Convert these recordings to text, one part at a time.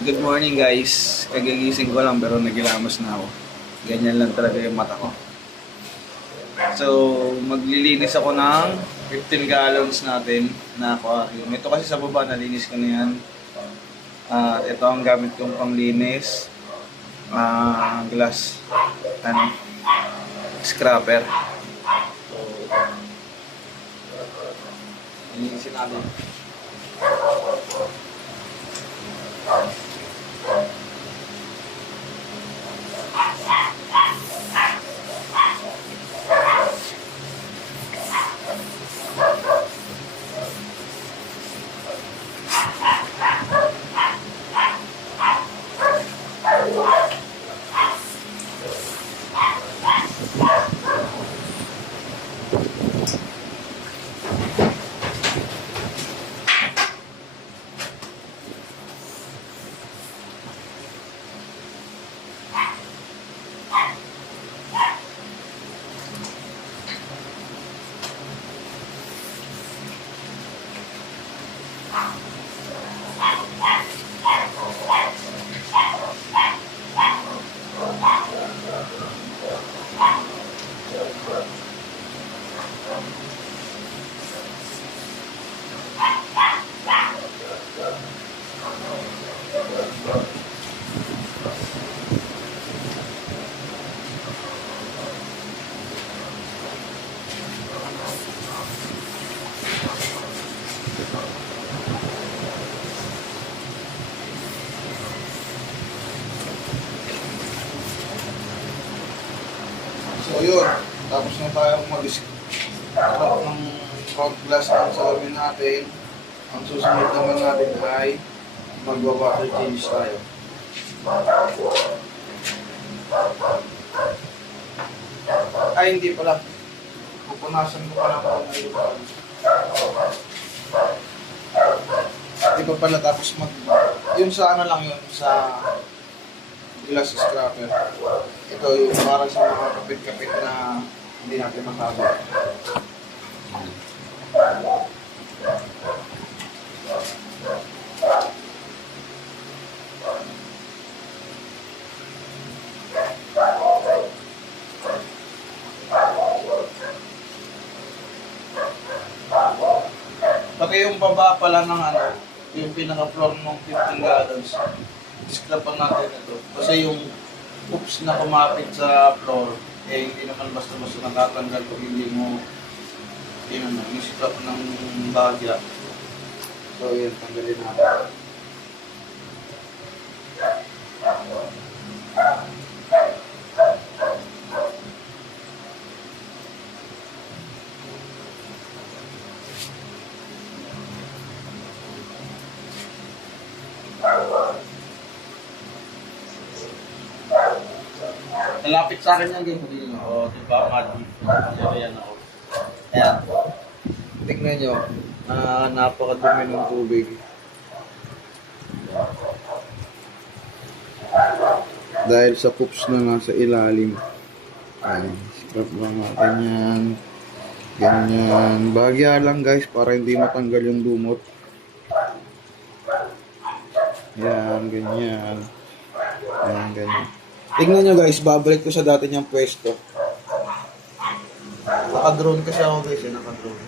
Good morning guys. Kagigising ko lang pero nagilamos na ako. Ganyan lang talaga yung mata ko. So, maglilinis ako ng 15 gallons natin na aquarium. Ito kasi sa baba, nalinis ko na yan. Ito ang gamit kong panglinis. Glass, scrapper. So, linisin natin. So yun, tapos na tayo mag-scrap ng front glass ang salamin natin. Ang susunod naman natin ay magwa-water change tayo. Ay, hindi pala. Pupunasan ko pala ako ng lupa. Hindi pa pala tapos yung sa ano lang yun, sa glass scrapper. Ito yung para sa mga kapit-kapit na hindi natin mahaba. Pati yung baba pala ng yung pinaka-floor ng 15 gallons, scrapan natin ito. Kasi yung hoops na kumapit sa floor, hindi naman basta-basta natatanggal kung hindi mo yung scrap ng bagya. So yun, tanggalin natin. Nalapit sa akin yan, game. Oo, diba, Madi? Yan ako. Ayan. Tignan nyo, napakadumi ng tubig. Dahil sa poops na nasa ilalim. Ayan, scrap lang natin yan. Ganyan. Bahagya lang guys, para hindi matanggal yung dumot. Ayan, ganyan. Ayan, ganyan. Tingnan nyo guys, babalik ko sa dati niyang pwesto. Naka-drone kasi ako guys, naka-drone.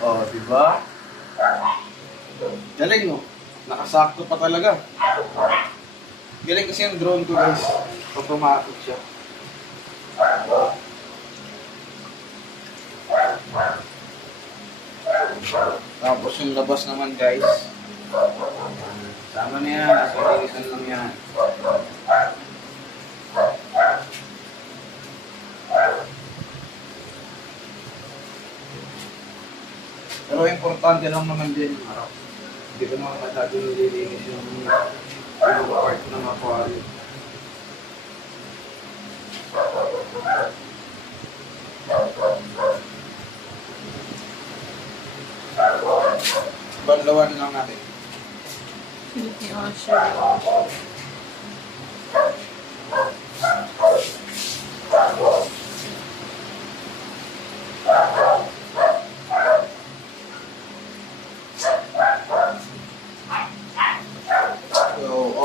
Oh, diba? Galing no? Nakasakto pa talaga. Galing kasi yung drone ko guys. Automatic siya. Tapos yung labas naman guys. Tama na yan, nasa lang yan. Pero importante lang naman din yung araw. Hindi ko naman masyado nililinis yung part ng aquarium. Banlawan lang natin.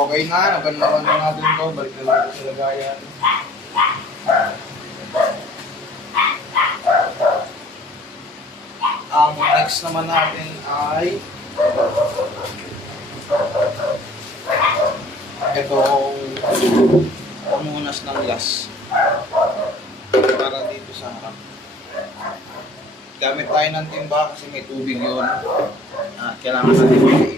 Okay na, nabanlawan na natin to. Balik na natin sa lagayan. Ang next naman natin ay itong pamunas ng gas para dito sa harap. Gamit tayo ng timba kasi may tubig yun. Kailangan natin i-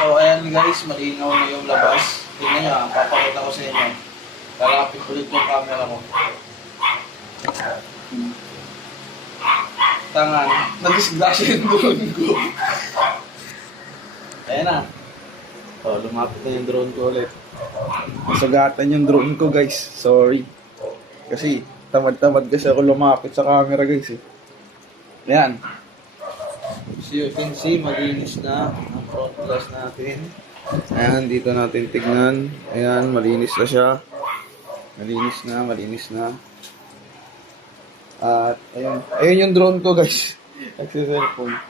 So ayan guys, malinaw na yung labas. Tingnan nyo, papakita ko sa inyo. Lalapit ulit yung camera ko. Tangan, nag-disgrasya yung drone ko. Ayan na. So, lumapit na yung drone ko ulit. Nasugatan yung drone ko guys. Sorry. Kasi tamad-tamad kasi ako lumapit sa camera guys eh. Ayan. So you can see, malinis na ang front glass natin. Ayan, dito natin tignan. Ayan, malinis na siya. Malinis na. At, ayun. Ayun yung drone ko guys. Nagsiselfone.